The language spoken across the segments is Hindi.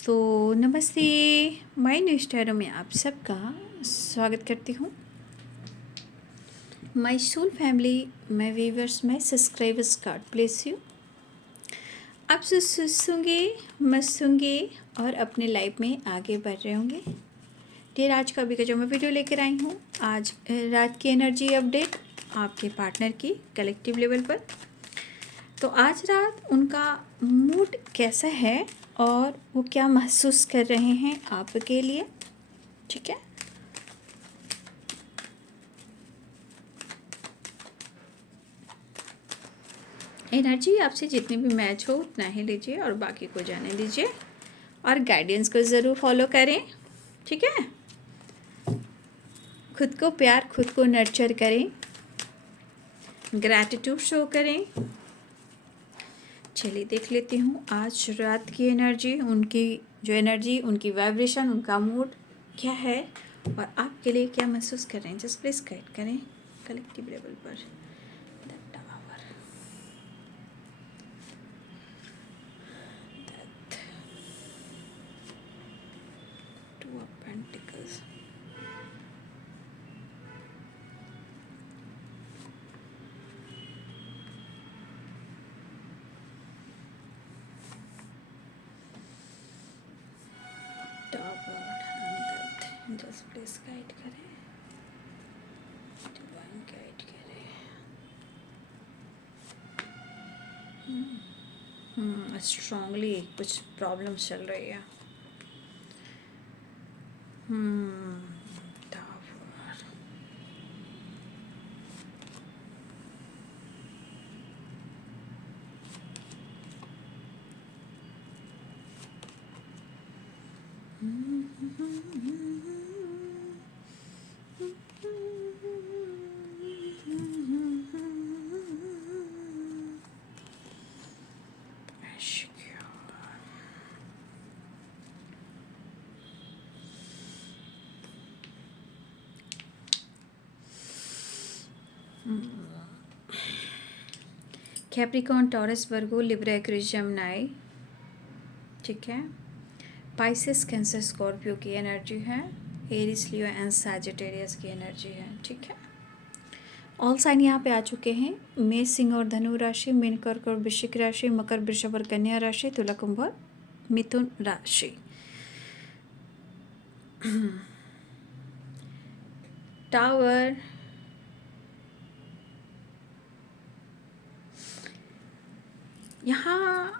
दोस्तों नमस्ते। माय न्यू स्टारों में आप सबका स्वागत करती हूँ। My soul family, my viewers, my subscribers, God bless you. आप सुनेंगे, मस्त होंगे और अपने लाइफ में आगे बढ़ रहे होंगे। डेर आज का अभी का जो मैं वीडियो लेकर आई हूँ, आज रात की एनर्जी अपडेट आपके पार्टनर की कलेक्टिव लेवल पर। तो आज रात उनका मूड कैसा है और वो क्या महसूस कर रहे हैं आपके लिए, ठीक है। एनर्जी आपसे जितनी भी मैच हो उतना ही लीजिए और बाकी को जाने दीजिए और गाइडेंस को ज़रूर फॉलो करें, ठीक है। खुद को प्यार, खुद को नर्चर करें, ग्रैटिट्यूड शो करें। चलिए देख लेती हूँ आज रात की एनर्जी, उनकी जो एनर्जी, उनकी वाइब्रेशन, उनका मूड क्या है और आपके लिए क्या महसूस कर रहे हैं। जस्ट प्लीज़ गाइड करें कलेक्टिव लेवल पर। The tower, two of pentacles, just please guide करें, डिवाइन गाइड करें। स्ट्रांगली कुछ प्रॉब्लम्स चल रही है। टावर, कैप्रिकॉर्न, टॉरस, वर्गो, लिब्रा, एक्वेरियस, जेमिनी, ठीक है। पाइसेस, कैंसर, स्कॉर्पियो की एनर्जी है। एरिस, लियो एंड सैजिटेरियस की एनर्जी है, ठीक है। ऑल साइन यहाँ पे आ चुके हैं। मेष, सिंह और धनु राशि, मीन, कर्क और वृश्चिक राशि, मकर, वृषभ और कन्या राशि, तुला, कुंभ और मिथुन राशि। टावर, यहाँ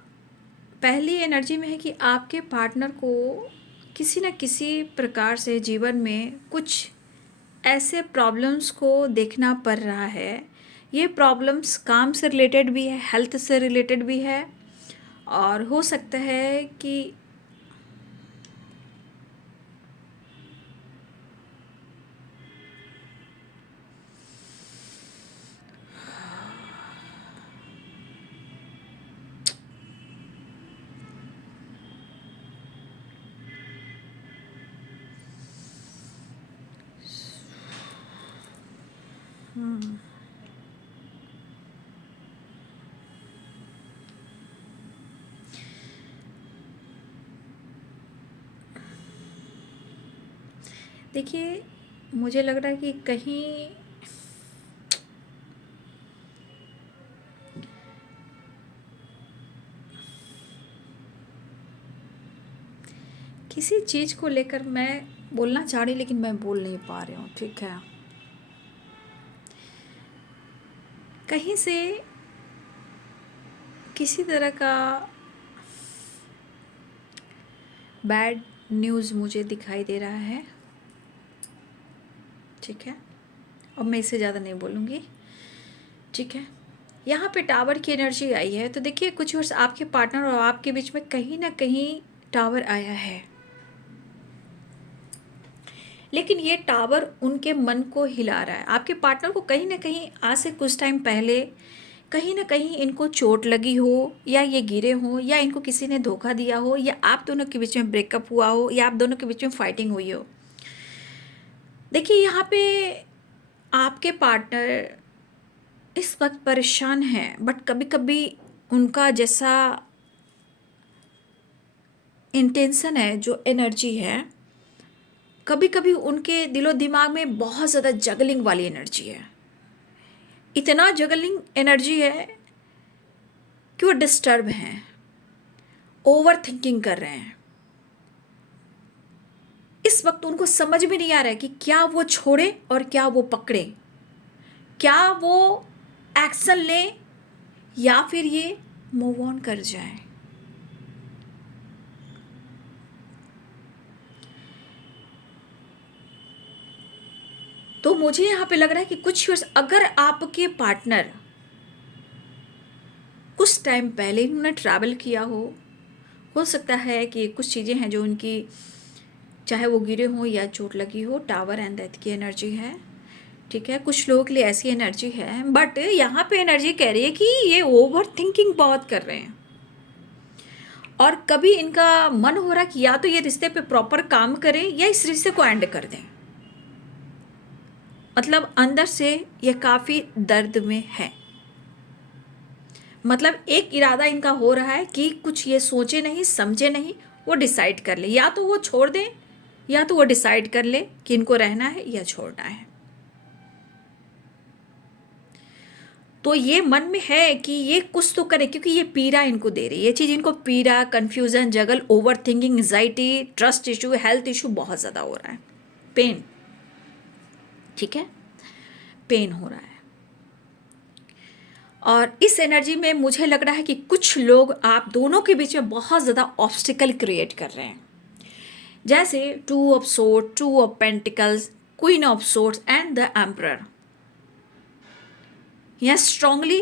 पहली एनर्जी में है कि आपके पार्टनर को किसी न किसी प्रकार से जीवन में कुछ ऐसे प्रॉब्लम्स को देखना पड़ रहा है। ये प्रॉब्लम्स काम से रिलेटेड भी है, हेल्थ से रिलेटेड भी है और हो सकता है कि देखिए, मुझे लग रहा है कि कहीं किसी चीज़ को लेकर मैं बोलना चाह रही लेकिन मैं बोल नहीं पा रही हूँ, ठीक है। कहीं से किसी तरह का बैड न्यूज़ मुझे दिखाई दे रहा है, ठीक है। अब मैं इससे ज़्यादा नहीं बोलूँगी, ठीक है। यहाँ पे टावर की एनर्जी आई है तो देखिए कुछ वर्ष आपके पार्टनर और आपके बीच में कहीं ना कहीं टावर आया है, लेकिन ये टावर उनके मन को हिला रहा है। आपके पार्टनर को कहीं ना कहीं आज से कुछ टाइम पहले कहीं ना कहीं इनको चोट लगी हो, या ये गिरे हो, या इनको किसी ने धोखा दिया हो, या आप दोनों के बीच में ब्रेकअप हुआ हो, या आप दोनों के बीच में फाइटिंग हुई हो। देखिए यहाँ पे आपके पार्टनर इस वक्त परेशान हैं, बट कभी कभी उनका जैसा इंटेंशन है, जो एनर्जी है, कभी कभी उनके दिलो दिमाग में बहुत ज़्यादा जगलिंग वाली एनर्जी है। इतना जगलिंग एनर्जी है कि वो डिस्टर्ब हैं, ओवर थिंकिंग कर रहे हैं। इस वक्त उनको समझ में नहीं आ रहा है कि क्या वो छोड़े और क्या वो पकड़े, क्या वो एक्शन ले या फिर ये मूव ऑन कर जाए। तो मुझे यहाँ पे लग रहा है कि कुछ वर्ष अगर आपके पार्टनर कुछ टाइम पहले इन्होंने ट्रैवल किया हो सकता है कि कुछ चीज़ें हैं जो उनकी, चाहे वो गिरे हों या चोट लगी हो, टावर एंड डेथ की एनर्जी है, ठीक है। कुछ लोगों के लिए ऐसी एनर्जी है, बट यहाँ पे एनर्जी कह रही है कि ये ओवर थिंकिंग बहुत कर रहे हैं और कभी इनका मन हो रहा है कि या तो ये रिश्ते पे प्रॉपर काम करें या इस रिश्ते को एंड कर दें। मतलब अंदर से ये काफ़ी दर्द में है। मतलब एक इरादा इनका हो रहा है कि कुछ ये सोचे नहीं समझे नहीं, वो डिसाइड कर ले, या तो वो छोड़ दें या तो वो डिसाइड कर ले कि इनको रहना है या छोड़ना है। तो ये मन में है कि ये कुछ तो करे, क्योंकि ये पीड़ा इनको दे रही है, ये चीज़ इनको पीड़ा, confusion, juggle, over thinking, anxiety, trust issue, health issue बहुत ज़्यादा हो रहा है, पेन, ठीक है, पेन हो रहा है। और इस एनर्जी में मुझे लग रहा है कि कुछ लोग आप दोनों के बीच में बहुत ज़्यादा ऑब्स्टिकल क्रिएट कर रहे हैं, जैसे 2 of sword, 2 of pentacles, queen of swords and the emperor. यहाँ स्ट्रांगली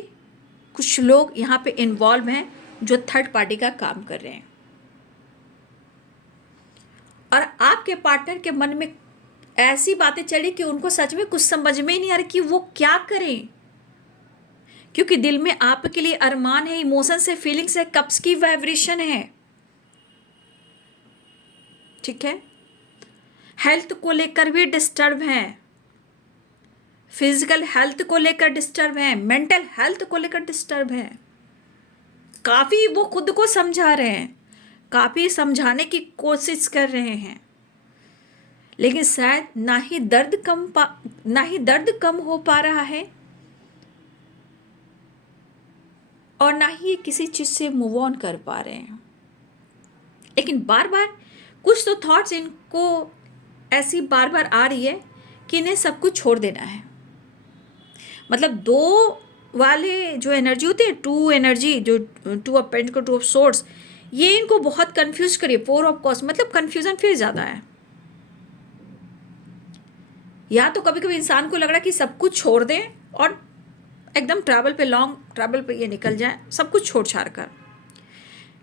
कुछ लोग यहाँ पे इन्वॉल्व हैं जो थर्ड पार्टी का काम कर रहे हैं, और आपके पार्टनर के मन में ऐसी बातें चली कि उनको सच में कुछ समझ में ही नहीं आ रहा कि वो क्या करें, क्योंकि दिल में आपके लिए अरमान है, इमोशंस है, फीलिंग्स है, कप्स की वाइब्रेशन है, ठीक है। हेल्थ को लेकर भी डिस्टर्ब हैं, फिजिकल हेल्थ को लेकर डिस्टर्ब हैं, मेंटल हेल्थ को लेकर डिस्टर्ब हैं। काफ़ी वो खुद को समझा रहे हैं, काफ़ी समझाने की कोशिश कर रहे हैं, लेकिन शायद ना ही दर्द कम हो पा रहा है और ना ही किसी चीज़ से मूव ऑन कर पा रहे हैं। लेकिन बार बार कुछ तो थॉट्स इनको ऐसी बार बार आ रही है कि इन्हें सब कुछ छोड़ देना है। मतलब दो वाले जो एनर्जी होती है, टू एनर्जी, जो 2 ऑफ पेंटिकल, 2 ऑफ सोर्ड्स, ये इनको बहुत कंफ्यूज करिए। 4 ऑफ कॉस्ट, मतलब कंफ्यूजन फिर ज़्यादा है। या तो कभी कभी इंसान को लग रहा है कि सब कुछ छोड़ दें और एकदम ट्रैवल पे, लॉन्ग ट्रैवल पे ये निकल जाए, सब कुछ छोड़ छाड़ कर।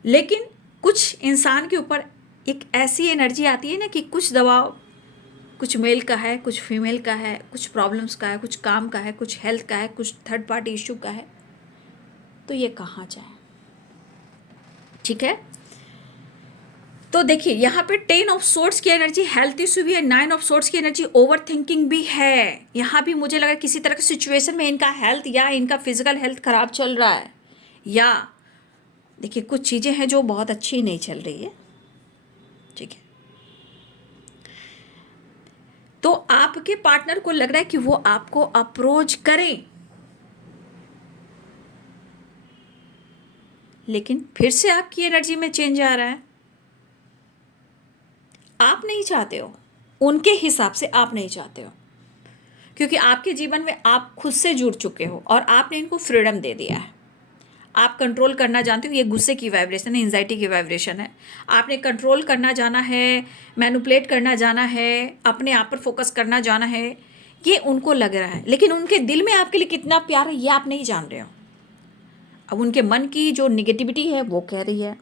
लेकिन कुछ इंसान के ऊपर एक ऐसी एनर्जी आती है ना कि कुछ दबाव, कुछ मेल का है, कुछ फीमेल का है, कुछ प्रॉब्लम्स का है, कुछ काम का है, कुछ हेल्थ का है, कुछ थर्ड पार्टी इशू का है, तो ये कहाँ जाए, ठीक है। तो देखिए यहाँ पे 10 ऑफ सोर्ड्स की एनर्जी, हेल्थ इशू भी है, 9 ऑफ सोर्ड्स की एनर्जी, ओवर थिंकिंग भी है। यहाँ भी मुझे लगा किसी तरह की सिचुएशन में इनका हेल्थ या इनका फिजिकल हेल्थ खराब चल रहा है, या देखिए कुछ चीज़ें हैं जो बहुत अच्छी नहीं चल रही है, ठीक है। तो आपके पार्टनर को लग रहा है कि वो आपको अप्रोच करें, लेकिन फिर से आपकी एनर्जी में चेंज आ रहा है। आप नहीं चाहते हो, उनके हिसाब से आप नहीं चाहते हो, क्योंकि आपके जीवन में आप खुद से जुड़ चुके हो और आपने इनको फ्रीडम दे दिया है। आप कंट्रोल करना जानते हो, ये गुस्से की वाइब्रेशन है, एंजाइटी की वाइब्रेशन है। आपने कंट्रोल करना जाना है, मैनिपुलेट करना जाना है, अपने आप पर फोकस करना जाना है, ये उनको लग रहा है। लेकिन उनके दिल में आपके लिए कितना प्यार है ये आप नहीं जान रहे हो। अब उनके मन की जो निगेटिविटी है वो कह रही है।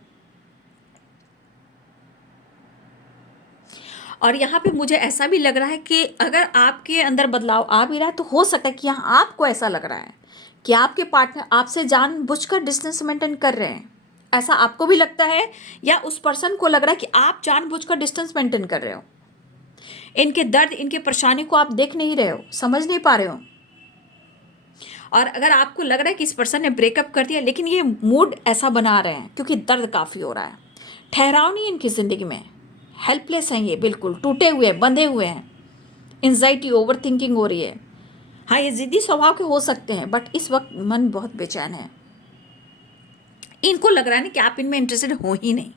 और यहाँ पे मुझे ऐसा भी लग रहा है कि अगर आपके अंदर बदलाव आ भी रहा है तो हो सकता है कि यहाँ आपको ऐसा लग रहा है कि आपके पार्टनर आपसे जानबूझकर डिस्टेंस मेंटेन कर रहे हैं। ऐसा आपको भी लगता है, या उस पर्सन को लग रहा है कि आप जानबूझकर डिस्टेंस मेंटेन कर रहे हो। इनके दर्द, इनके परेशानी को आप देख नहीं रहे हो, समझ नहीं पा रहे हो। और अगर आपको लग रहा है कि इस पर्सन ने ब्रेकअप कर दिया, लेकिन ये मूड ऐसा बना रहे हैं क्योंकि दर्द काफ़ी हो रहा है, ठहराव नहीं है इनकी ज़िंदगी में, हेल्पलेस हैं ये, बिल्कुल टूटे हुए हैं, बंधे हुए हैं, एंजाइटी ओवर थिंकिंग हो रही है। हाँ, ये ज़िद्दी स्वभाव के हो सकते हैं, बट इस वक्त मन बहुत बेचैन है। इनको लग रहा है ना कि आप इनमें इंटरेस्टेड हो ही नहीं,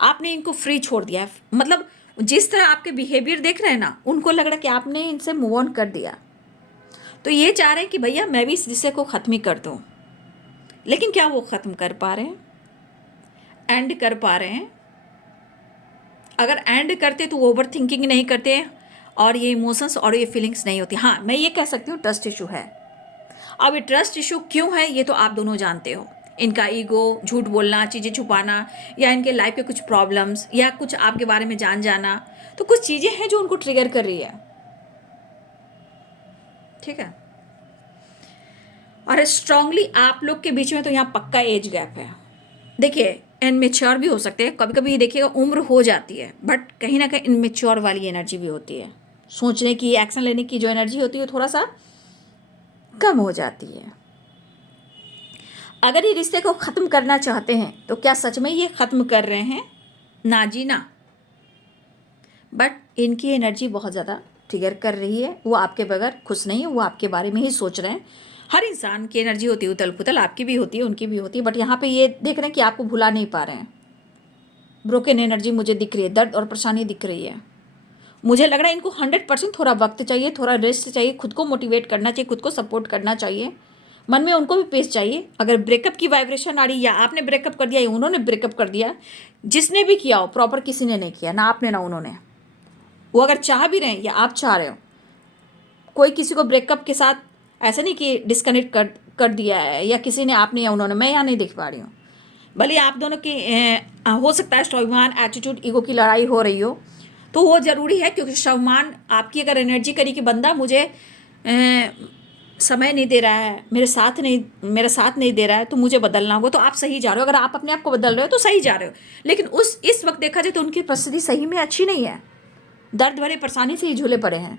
आपने इनको फ्री छोड़ दिया है। मतलब जिस तरह आपके बिहेवियर देख रहे हैं ना, उनको लग रहा है कि आपने इनसे मूव ऑन कर दिया। तो ये चाह रहे हैं कि भैया मैं भी इस रिश्ते को ख़त्म ही कर दूं, लेकिन क्या वो ख़त्म कर पा रहे हैं, एंड कर पा रहे हैं? अगर एंड करते तो ओवर थिंकिंग नहीं करते और ये इमोशंस और ये फीलिंग्स नहीं होती। हाँ, मैं ये कह सकती हूँ ट्रस्ट इशू है। अब ये ट्रस्ट इशू क्यों है ये तो आप दोनों जानते हो। इनका ईगो, झूठ बोलना, चीज़ें छुपाना, या इनके लाइफ के कुछ प्रॉब्लम्स, या कुछ आपके बारे में जान जाना, तो कुछ चीज़ें हैं जो उनको ट्रिगर कर रही है। ठीक है, और स्ट्रांगली आप लोग के बीच में तो यहाँ पक्का एज गैप है। देखिए, इनमेच्योर भी हो सकते हैं, कभी कभी देखिएगा उम्र हो जाती है, बट कहीं ना कहीं इनमेच्योर वाली एनर्जी भी होती है। सोचने की, एक्शन लेने की जो एनर्जी होती है वो थोड़ा सा कम हो जाती है। अगर ये रिश्ते को ख़त्म करना चाहते हैं तो क्या सच में ये ख़त्म कर रहे हैं? ना जी ना। बट इनकी एनर्जी बहुत ज़्यादा ट्रिगर कर रही है। वो आपके बगैर खुश नहीं है, वो आपके बारे में ही सोच रहे हैं। हर इंसान की एनर्जी होती है उथल पुथल, आपकी भी होती है, उनकी भी होती है, बट यहाँ पे ये देख रहे हैं कि आपको भुला नहीं पा रहे हैं। ब्रोकन एनर्जी मुझे दिख रही है, दर्द और परेशानी दिख रही है। मुझे लग रहा है इनको 100% थोड़ा वक्त चाहिए, थोड़ा रेस्ट चाहिए, खुद को मोटिवेट करना चाहिए, खुद को सपोर्ट करना चाहिए, मन में उनको भी पीस चाहिए। अगर ब्रेकअप की वाइब्रेशन आ रही, या आपने ब्रेकअप कर दिया या उन्होंने ब्रेकअप कर दिया, जिसने भी किया हो, प्रॉपर किसी ने नहीं किया, ना आपने ना उन्होंने। वो अगर चाह भी रहे हैं या आप चाह रहे हो, कोई किसी को ब्रेकअप के साथ ऐसा नहीं कि डिस्कनेक्ट कर दिया है, या किसी ने, आपने या उन्होंने, मैं यहाँ नहीं देख पा रही हूँ। भले आप दोनों की हो सकता है स्वाभिमान, एटीट्यूड, ईगो की लड़ाई हो रही हो, तो वो ज़रूरी है, क्योंकि स्वाभिमान आपकी अगर एनर्जी करी कि बंदा मुझे समय नहीं दे रहा है, मेरा साथ नहीं दे रहा है, तो मुझे बदलना होगा, तो आप सही जा रहे हो। अगर आप अपने आप को बदल रहे हो तो सही जा रहे हो। लेकिन इस वक्त देखा जाए तो उनकी परिस्थिति सही में अच्छी नहीं है। दर्द भरे परेशानी से ही झूले पड़े हैं,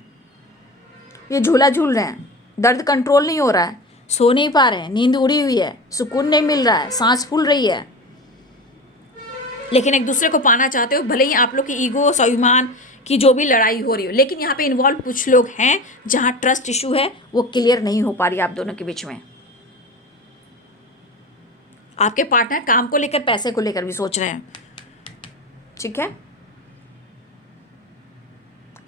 ये झूला झूल रहे हैं, दर्द कंट्रोल नहीं हो रहा है, सो नहीं पा रहे हैं, नींद उड़ी हुई है, सुकून नहीं मिल रहा है, सांस फूल रही है। लेकिन एक दूसरे को पाना चाहते हो, भले ही आप लोग की ईगो, स्वाभिमान की जो भी लड़ाई हो रही हो, लेकिन यहाँ पे इन्वॉल्व कुछ लोग हैं जहाँ ट्रस्ट इशू है, वो क्लियर नहीं हो पा रही आप दोनों के बीच में। आपके पार्टनर काम को लेकर, पैसे को लेकर भी सोच रहे हैं। ठीक है,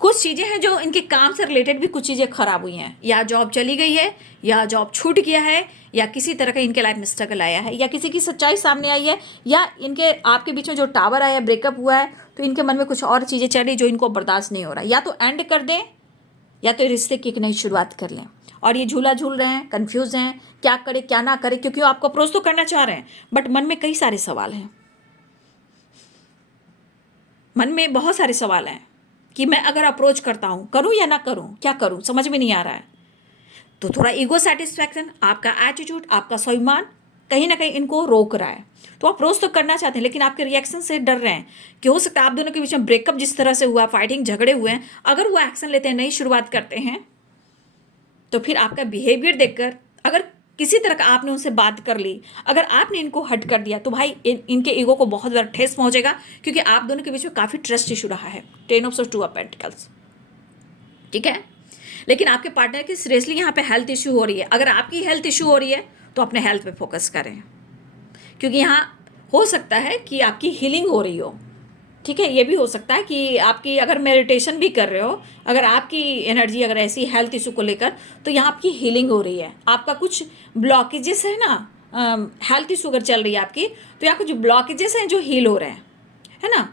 कुछ चीज़ें हैं जो इनके काम से रिलेटेड भी कुछ चीज़ें खराब हुई हैं, या जॉब चली गई है, या जॉब छूट गया है, या किसी तरह का इनके लाइफ में स्ट्रगल आया है, या किसी की सच्चाई सामने आई है, या इनके आपके बीच में जो टावर आया, ब्रेकअप हुआ है, तो इनके मन में कुछ और चीज़ें चल रही जो इनको बर्दाश्त नहीं हो रहा। या तो एंड कर दें, या तो रिश्ते की एक नई शुरुआत कर लें। और ये झूला झूल रहे हैं, कन्फ्यूज़ हैं, क्या करें क्या ना करें, क्योंकि वो आपको अप्रोच तो करना चाह रहे हैं, बट मन में कई सारे सवाल हैं। मन में बहुत सारे सवाल हैं कि मैं अगर अप्रोच करता हूँ, करूँ या ना करूँ, क्या करूँ, समझ में नहीं आ रहा है। तो थोड़ा ईगो सेटिस्फैक्शन, आपका एटीट्यूड, आपका स्वाभिमान कहीं ना कहीं इनको रोक रहा है। तो अप्रोच तो करना चाहते हैं, लेकिन आपके रिएक्शन से डर रहे हैं कि हो सकता है आप दोनों के बीच में ब्रेकअप जिस तरह से हुआ, फाइटिंग, झगड़े हुए हैं, अगर वो एक्शन लेते हैं, नई शुरुआत करते हैं, तो फिर आपका बिहेवियर देखकर, अगर किसी तरह का आपने उनसे बात कर ली, अगर आपने इनको हट कर दिया, तो भाई इनके ईगो को बहुत ज़्यादा ठेस पहुंचेगा, क्योंकि आप दोनों के बीच में काफ़ी ट्रस्ट इशू रहा है। 10 ऑफ सोर्ड्स, 2 ऑफ पेंटिकल्स। ठीक है, लेकिन आपके पार्टनर की सीरियसली यहाँ पे हेल्थ इशू हो रही है। अगर आपकी हेल्थ इशू हो रही है तो अपने हेल्थ पे फोकस करें, क्योंकि यहाँ हो सकता है कि आपकी हीलिंग हो रही हो। ठीक है, ये भी हो सकता है कि आपकी, अगर मेडिटेशन भी कर रहे हो, अगर आपकी एनर्जी अगर ऐसी हेल्थ इशू को लेकर, तो यहाँ आपकी हीलिंग हो रही है। आपका कुछ ब्लॉकेजेस है ना, हेल्थ इशू अगर चल रही है आपकी, तो यहाँ कुछ ब्लॉकेजेस हैं जो हील हो रहे हैं, है ना।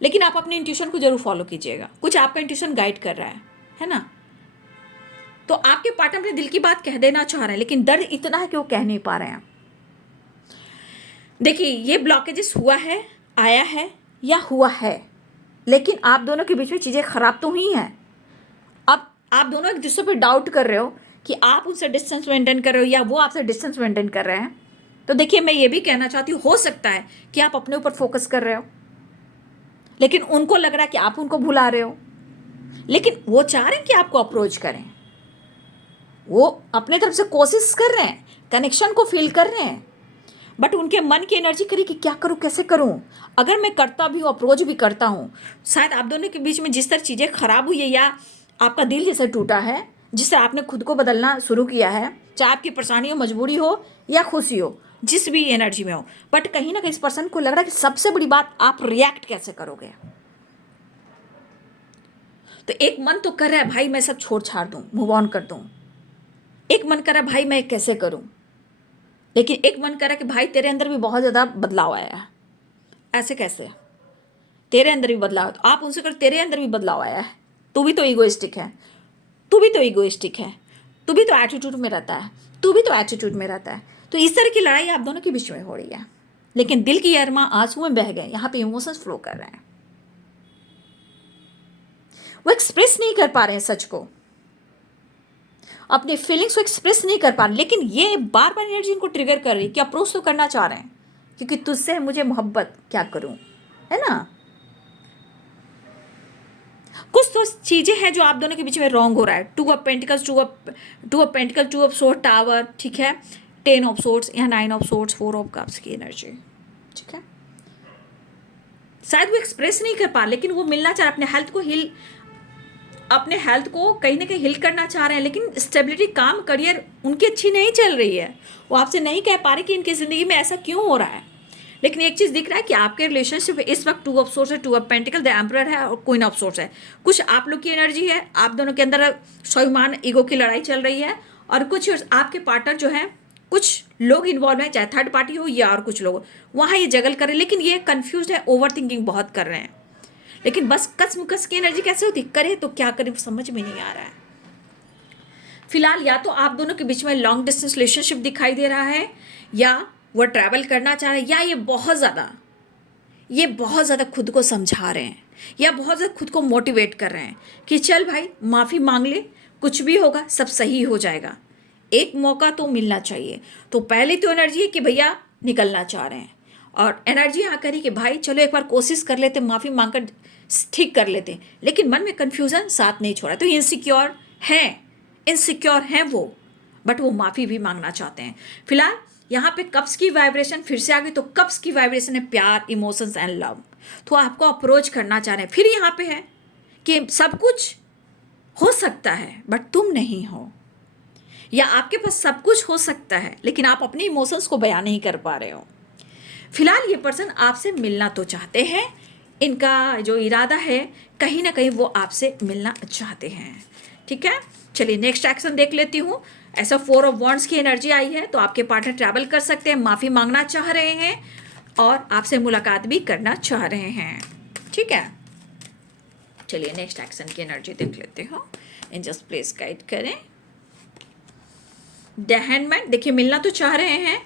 लेकिन आप अपने इंट्यूशन को जरूर फॉलो कीजिएगा, कुछ आपका इंट्यूशन गाइड कर रहा है ना। तो आपके पार्टनर अपने दिल की बात कह देना चाह रहे हैं, लेकिन दर्द इतना है कि वो कह नहीं पा रहे हैं। देखिए, ये ब्लॉकेजेस हुआ है, आया है या हुआ है, लेकिन आप दोनों के बीच में चीज़ें खराब तो हुई हैं। अब आप दोनों एक दूसरे पर डाउट कर रहे हो कि आप उनसे डिस्टेंस मेंटेन कर रहे हो या वो आपसे डिस्टेंस मेंटेन कर रहे हैं। तो देखिए, मैं ये भी कहना चाहती हूँ, हो सकता है कि आप अपने ऊपर फोकस कर रहे हो, लेकिन उनको लग रहा है कि आप उनको भुला रहे हो। लेकिन वो चाह रहे हैं कि आपको अप्रोच करें, वो अपने तरफ से कोशिश कर रहे हैं, कनेक्शन को फील कर रहे हैं, बट उनके मन की एनर्जी करी कि क्या करूँ, कैसे करूँ। अगर मैं करता भी हूँ, अप्रोच भी करता हूँ, शायद आप दोनों के बीच में जिस तरह चीज़ें खराब हुई है या आपका दिल जैसे टूटा है, जिससे आपने खुद को बदलना शुरू किया है, चाहे आपकी परेशानी हो, मजबूरी हो या खुशी हो, जिस भी एनर्जी में हो, बट कहीं ना कहीं इस पर्सन को लग रहा है कि सबसे बड़ी बात आप रिएक्ट कैसे करोगे। तो एक मन तो कर रहा है भाई मैं सब छोड़ छाड़ दूं, मूव ऑन कर दूं। एक मन कर रहा है भाई मैं कैसे करूं, लेकिन एक मन कर रहा है कि भाई तेरे अंदर भी बहुत ज़्यादा बदलाव आया है। ऐसे कैसे? तेरे अंदर भी बदलाव, तो आप उनसे कर तेरे अंदर भी बदलाव आया है, तू भी तो ईगोइस्टिक है, तू भी तो ईगोइस्टिक है, तू भी तो एटीट्यूड में रहता है, तू भी तो एटीट्यूड में रहता है। तो इस तरह की लड़ाई आप दोनों के बीच में हो रही है, लेकिन दिल की अरमा आंसू में बह गए, यहाँ पे इमोशंस फ्लो कर रहे हैं। वो एक्सप्रेस नहीं कर पा रहे हैं सच को, अपने फीलिंग्स को एक्सप्रेस नहीं कर पा रहे, लेकिन ये बार बार एनर्जी इनको ट्रिगर कर रही है कि अप्रोच तो करना चाह रहे हैं, क्योंकि तुझसे है मुझे मोहब्बत, क्या करूं, है ना। कुछ तो चीज़ें हैं जो आप दोनों के बीच में रॉन्ग हो रहा है। Two of pentacles, two of pentacle, two of sword, tower, ठीक है, 10 ऑफ सोर्ड्स या 9 ऑफ सोर्ड्स, 4 ऑफ कप्स की एनर्जी, ठीक है। शायद वो एक्सप्रेस नहीं कर पा, लेकिन वो मिलना चाह रहे, अपने हेल्थ को कहीं ना कहीं हिल करना चाह रहे हैं, लेकिन स्टेबिलिटी, काम, करियर उनकी अच्छी नहीं चल रही है। वो आपसे नहीं कह पा रहे कि इनकी ज़िंदगी में ऐसा क्यों हो रहा है, लेकिन एक चीज़ दिख रहा है कि आपके रिलेशनशिप इस वक्त 2 ऑफ सोर्स है, 2 ऑफ पेंटिकल, द एम्परर है और क्वीन ऑफ सोर्स है। कुछ आप लोग की एनर्जी है, आप दोनों के अंदर स्वाभिमान, ईगो की लड़ाई चल रही है, और कुछ आपके पार्टनर जो है, कुछ लोग इन्वॉल्व हैं, चाहे थर्ड पार्टी हो या और कुछ लोग, वहाँ ये जगल कर रहे हैं, लेकिन ये कन्फ्यूज है, ओवर थिंकिंग बहुत कर रहे हैं। लेकिन बस कस की एनर्जी कैसे होती, करे तो क्या करें समझ में नहीं आ रहा है। फिलहाल या तो आप दोनों के बीच में लॉन्ग डिस्टेंस रिलेशनशिप दिखाई दे रहा है, या वो ट्रैवल करना चाह रहे हैं, या ये बहुत ज़्यादा खुद को समझा रहे हैं, या बहुत ज़्यादा खुद को मोटिवेट कर रहे हैं कि चल भाई माफ़ी मांग ले, कुछ भी होगा सब सही हो जाएगा, एक मौका तो मिलना चाहिए। तो पहली तो एनर्जी है कि भैया निकलना चाह रहे हैं, और एनर्जी यहाँ करी कि भाई चलो एक बार कोशिश कर लेते, माफ़ी मांग कर ठीक कर लेते, लेकिन मन में कन्फ्यूज़न साथ नहीं छोड़ा। तो इनसिक्योर हैं वो, बट वो माफ़ी भी मांगना चाहते हैं। फिलहाल यहाँ पे कप्स की वाइब्रेशन फिर से आ गई, तो कप्स की वाइब्रेशन है प्यार, इमोशंस एंड लव। तो आपको अप्रोच करना चाह रहे हैं। फिर यहाँ पे है कि सब कुछ हो सकता है बट तुम नहीं हो, या आपके पास सब कुछ हो सकता है लेकिन आप अपने इमोशंस को बयान नहीं कर पा रहे हो। फिलहाल ये पर्सन आपसे मिलना तो चाहते हैं, इनका जो इरादा है कहीं ना कहीं वो आपसे मिलना चाहते हैं, ठीक है। चलिए नेक्स्ट एक्शन देख लेती हूँ। ऐसा 4 ऑफ वॉन्ड्स की एनर्जी आई है, तो आपके पार्टनर ट्रैवल कर सकते हैं, माफ़ी मांगना चाह रहे हैं और आपसे मुलाकात भी करना चाह रहे हैं, ठीक है। चलिए नेक्स्ट एक्शन की एनर्जी देख लेते हो। एंजल्स प्लीज गाइड करें। द हैंडमैन, देखिए मिलना तो चाह रहे हैं,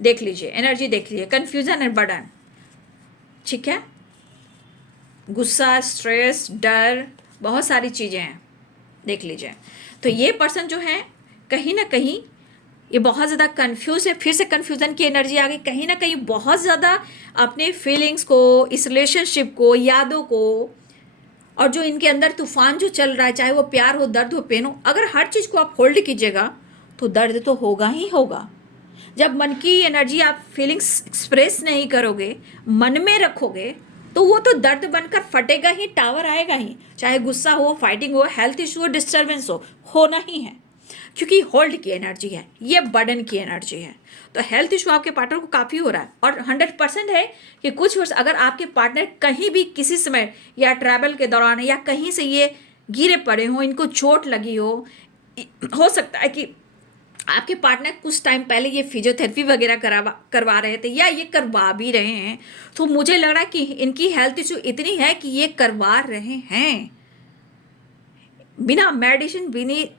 देख लीजिए एनर्जी, देख लीजिए कंफ्यूजन एंड बर्डन, ठीक है, गुस्सा, स्ट्रेस, डर, बहुत सारी चीज़ें हैं, देख लीजिए। तो ये पर्सन जो है कहीं ना कहीं ये बहुत ज़्यादा कंफ्यूज है, फिर से कंफ्यूजन की एनर्जी आ गई, कहीं ना कहीं बहुत ज़्यादा अपने फीलिंग्स को, इस रिलेशनशिप को, यादों को, और जो इनके अंदर तूफान जो चल रहा है, चाहे वो प्यार हो, दर्द हो, पेन हो, अगर हर चीज़ को आप होल्ड कीजिएगा तो दर्द तो होगा ही होगा। जब मन की एनर्जी आप फीलिंग्स एक्सप्रेस नहीं करोगे, मन में रखोगे, तो वो तो दर्द बनकर फटेगा ही, टावर आएगा ही, चाहे गुस्सा हो, फाइटिंग हो, हेल्थ इशू हो, डिस्टर्बेंस हो, होना ही है, क्योंकि होल्ड की एनर्जी है, ये बर्डन की एनर्जी है। तो हेल्थ इशू आपके पार्टनर को काफ़ी हो रहा है, और 100% है कि कुछ वर्ष अगर आपके पार्टनर कहीं भी किसी समय या ट्रैवल के दौरान या कहीं से ये गिरे पड़े हों, इनको चोट लगी हो सकता है कि आपके पार्टनर कुछ टाइम पहले ये फिजियोथेरेपी वगैरह करवा रहे थे, या ये करवा भी रहे हैं। तो मुझे लग रहा है कि इनकी हेल्थ इशू इतनी है कि ये करवा रहे हैं, बिना मेडिसिन,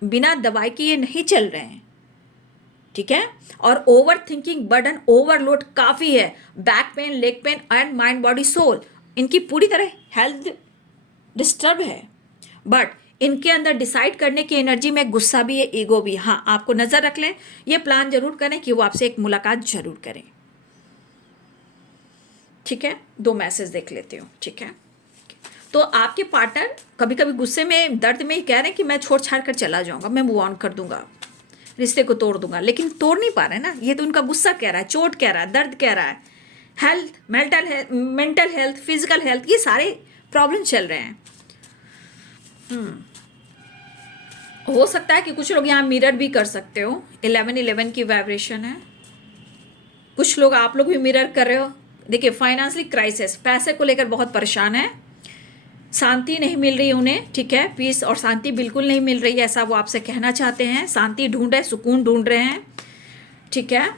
बिना दवाई के ये नहीं चल रहे हैं, ठीक है। और ओवर थिंकिंग, बर्डन, ओवरलोड काफ़ी है, back pain, leg pain and mind, body, soul, इनकी पूरी तरह हेल्थ डिस्टर्ब है। बट इनके अंदर डिसाइड करने की एनर्जी में गुस्सा भी है, ईगो भी। हाँ, आपको नज़र रख लें, ये प्लान जरूर करें कि वो आपसे एक मुलाकात जरूर करें, ठीक है। 2 मैसेज देख लेती हूँ, ठीक है। तो आपके पार्टनर कभी कभी गुस्से में, दर्द में ही कह रहे हैं कि मैं छोड़ छाड़ कर चला जाऊँगा, मैं मूव ऑन कर दूंगा, रिश्ते को तोड़ दूंगा, लेकिन तोड़ नहीं पा रहे ना। ये तो उनका गुस्सा कह रहा है, चोट कह रहा है, दर्द कह रहा है, health, mental health, physical health, ये सारे प्रॉब्लम चल रहे हैं। हो सकता है कि कुछ लोग यहाँ मिरर भी कर सकते हो, 1111 की वाइब्रेशन है। कुछ लोग, आप लोग भी मिरर कर रहे हो। देखिए, फाइनेंशियली क्राइसिस, पैसे को लेकर बहुत परेशान है, शांति नहीं मिल रही उन्हें, ठीक है, पीस और शांति बिल्कुल नहीं मिल रही है, ऐसा वो आपसे कहना चाहते हैं। शांति ढूंढ रहे हैं, सुकून ढूंढ रहे हैं, ठीक है,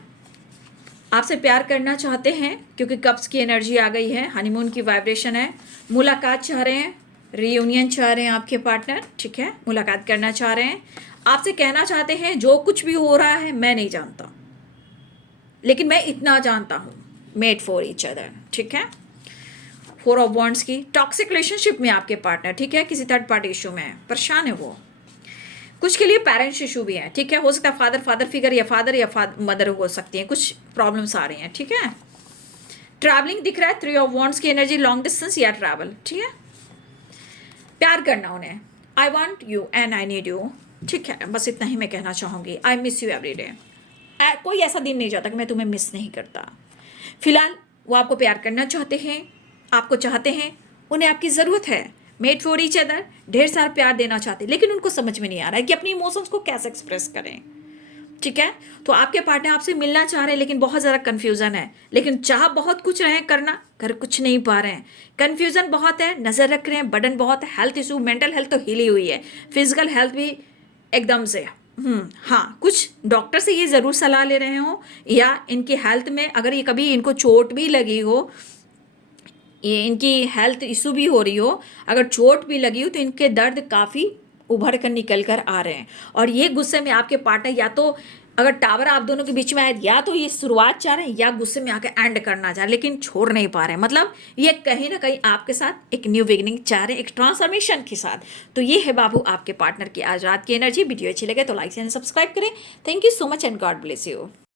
आपसे प्यार करना चाहते हैं क्योंकि कप्स की एनर्जी आ गई है, हनीमून की वाइब्रेशन है, मुलाकात चाह रहे हैं, रीयूनियन चाह रहे हैं आपके पार्टनर, ठीक है, मुलाकात करना चाह रहे हैं, आपसे कहना चाहते हैं जो कुछ भी हो रहा है मैं नहीं जानता, लेकिन मैं इतना जानता हूँ, मेड फॉर ईच अदर, ठीक है। 4 ऑफ वॉन्ड्स की टॉक्सिक रिलेशनशिप में आपके पार्टनर, ठीक है, किसी थर्ड पार्टी इशू में परेशान है वो। कुछ के लिए पेरेंट्स इशू भी है, ठीक है, हो सकता है फादर फिगर या फादर या मदर हो सकती है, कुछ प्रॉब्लम्स आ रही हैं, ठीक है। ट्रैवलिंग दिख रहा है, 3 ऑफ वॉन्ड्स की एनर्जी, लॉन्ग डिस्टेंस या ट्रैवल, ठीक है। प्यार करना उन्हें, I want you and I need you, ठीक है, बस इतना ही मैं कहना चाहूँगी। I miss you every day, कोई ऐसा दिन नहीं जाता कि मैं तुम्हें मिस नहीं करता। फिलहाल वो आपको प्यार करना चाहते हैं, आपको चाहते हैं, उन्हें आपकी ज़रूरत है, मेड फॉर ईच अदर, ढेर सारा प्यार देना चाहते हैं, लेकिन उनको समझ में नहीं आ रहा है कि अपनी इमोशंस को कैसे एक्सप्रेस करें, ठीक है। तो आपके पार्टनर आपसे मिलना चाह रहे हैं, लेकिन बहुत ज़्यादा कन्फ्यूज़न है, लेकिन चाह बहुत कुछ रहे करना, कर कुछ नहीं पा रहे हैं, कन्फ्यूज़न बहुत है, नज़र रख रहे हैं, बर्डन बहुत है, हेल्थ इशू, मेंटल हेल्थ तो हिली हुई है, फिजिकल हेल्थ भी एकदम से। हाँ, कुछ डॉक्टर से ये ज़रूर सलाह ले रहे हो, या इनकी हेल्थ में अगर ये कभी इनको चोट भी लगी हो, ये इनकी हेल्थ इशू भी हो रही हो, अगर चोट भी लगी हो, तो इनके दर्द काफ़ी उभर कर निकल कर आ रहे हैं। और ये गुस्से में आपके पार्टनर, या तो अगर टावर आप दोनों के बीच में आए, या तो ये शुरुआत चाह रहे हैं या गुस्से में आकर एंड करना चाह रहे हैं, लेकिन छोड़ नहीं पा रहे हैं। मतलब ये कहीं ना कहीं आपके साथ एक न्यू बिगिनिंग चाह रहे हैं, एक ट्रांसफॉर्मेशन के साथ। तो ये है बाबू आपके पार्टनर की आज रात की एनर्जी। वीडियो अच्छी लगे तो लाइक एंड सब्सक्राइब करें। Thank you so much and God bless you.